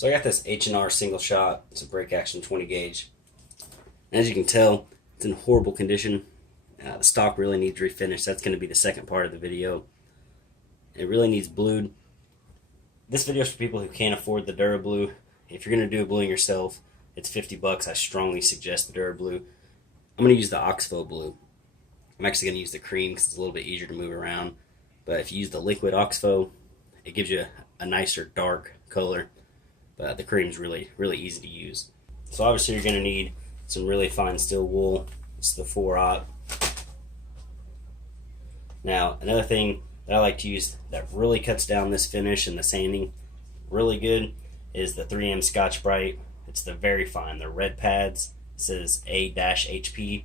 So I got this H&R single shot. It's a break action 20 gauge. And as you can tell, it's in horrible condition. The stock really needs refinish. That's going to be the second part of the video. It really needs blued. This video is for people who can't afford the DuraBlue. If you're going to do a bluing yourself, it's 50 bucks. I strongly suggest the DuraBlue. I'm going to use the oxpho blue. I'm actually going to use the cream because it's a little bit easier to move around. But if you use the liquid oxpho, it gives you a nicer dark color. But the cream's really easy to use. So obviously you're going to need some really fine steel wool. It's the 4/0. Now another thing that I like to use that really cuts down this finish and the sanding really good is the 3M Scotch-Brite. It's the very fine, the red pads. It says A-HP.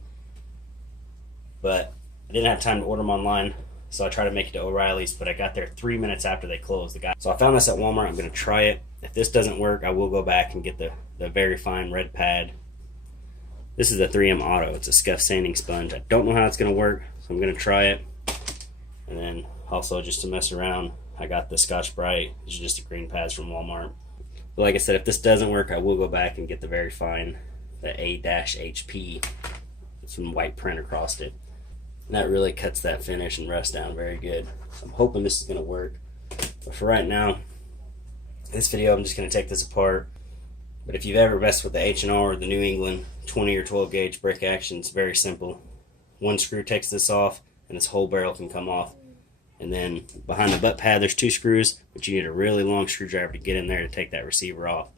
But I didn't have time to order them online, so I tried to make it to O'Reilly's, but I got there 3 minutes after they closed. So I found this at Walmart. I'm going to try it. If this doesn't work, I will go back and get the very fine red pad. This is a 3M Auto. It's a scuff sanding sponge. I don't know how it's going to work, so I'm going to try it. And then also, just to mess around, I got the Scotch-Brite. These are just the green pads from Walmart. But like I said, if this doesn't work, I will go back and get the very fine, the A-HP. Some white print across it. And that really cuts that finish and rust down very good. So I'm hoping this is going to work. But for right now, this video, I'm just going to take this apart. But if you've ever messed with the H&R or the New England 20 or 12 gauge break action, it's very simple. One screw takes this off and this whole barrel can come off. And then behind the butt pad there's 2 screws, but you need a really long screwdriver to get in there to take that receiver off.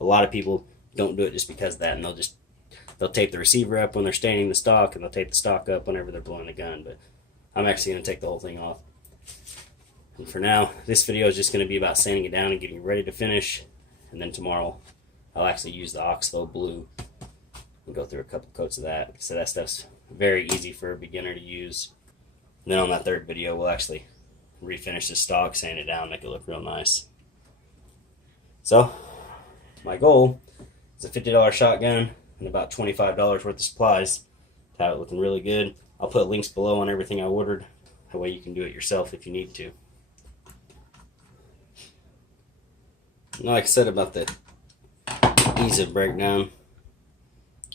A lot of people don't do it just because of that, and they'll tape the receiver up when they're standing the stock, and they'll tape the stock up whenever they're blowing the gun. But I'm actually going to take the whole thing off. And for now, this video is just going to be about sanding it down and getting ready to finish. And then tomorrow, I'll actually use the oxpho blue and go through a couple coats of that. So that stuff's very easy for a beginner to use. And then on that third video, we'll actually refinish the stock, sand it down, make it look real nice. So, my goal is a $50 shotgun and about $25 worth of supplies to have it looking really good. I'll put links below on everything I ordered. That way you can do it yourself if you need to. And like I said about the ease of breakdown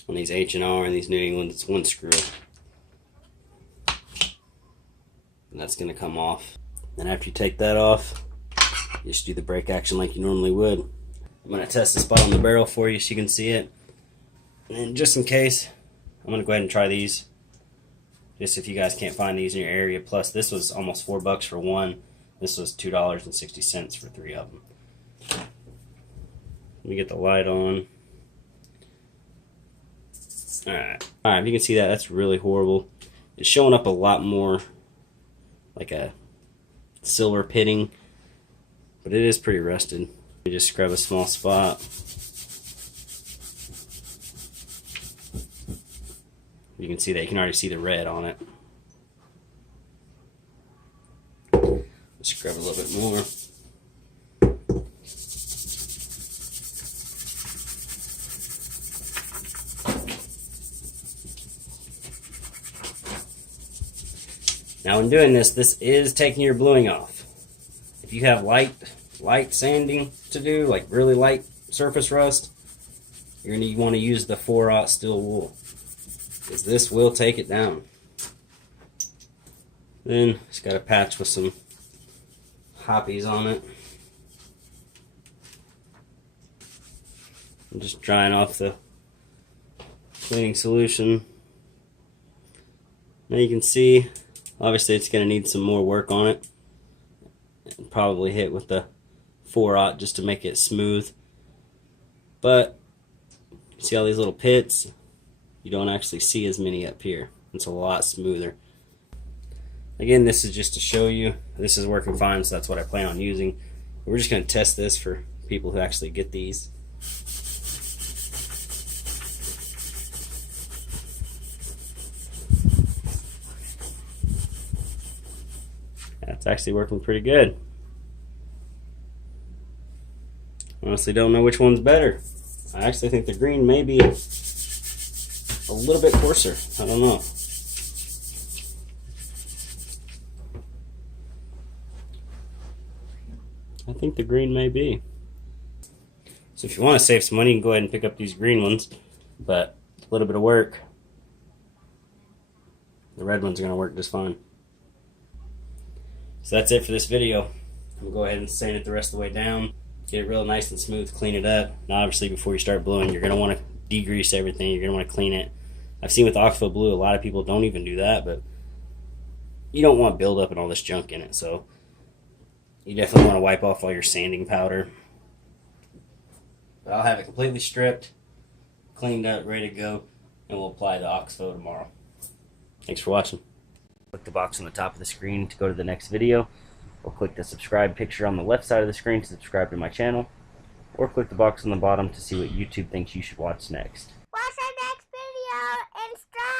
on these H&R and these New England, it's one screw. And that's going to come off. And after you take that off, you just do the break action like you normally would. I'm going to test the spot on the barrel for you so you can see it. And just in case, I'm going to go ahead and try these. Just if you guys can't find these in your area. Plus, this was almost $4 for one. This was $2.60 for 3 of them. Let me get the light on. Alright, if you can see that, that's really horrible. It's showing up a lot more like a silver pitting, but it is pretty rusted. You just scrub a small spot. You can see that, you can already see the red on it. Just scrub a little bit more. Now in doing this, this is taking your bluing off. If you have light sanding to do, like really light surface rust, you're going to want to use the 4/0 steel wool, because this will take it down. Then just got a patch with some hoppies on it. I'm just drying off the cleaning solution. Now you can see, obviously it's going to need some more work on it. And probably hit with the 4/0 just to make it smooth. But you see all these little pits? You don't actually see as many up here. It's a lot smoother. Again, this is just to show you. This is working fine, so that's what I plan on using. We're just going to test this for people who actually get these. That's actually working pretty good. Honestly, don't know which one's better. I actually think the green may be a little bit coarser. I don't know. I think the green may be. So if you want to save some money, you can go ahead and pick up these green ones, but a little bit of work. The red ones are going to work just fine. So that's it for this video. I'm going to go ahead and sand it the rest of the way down, get it real nice and smooth, clean it up. Now obviously before you start bluing, you're going to want to degrease everything, you're going to want to clean it. I've seen with oxpho blue, a lot of people don't even do that, but you don't want buildup and all this junk in it, so you definitely want to wipe off all your sanding powder. But I'll have it completely stripped, cleaned up, ready to go, and we'll apply the oxpho tomorrow. Thanks for watching. Click the box on the top of the screen to go to the next video, or click the subscribe picture on the left side of the screen to subscribe to my channel, or click the box on the bottom to see what YouTube thinks you should watch next. Watch our next video and subscribe.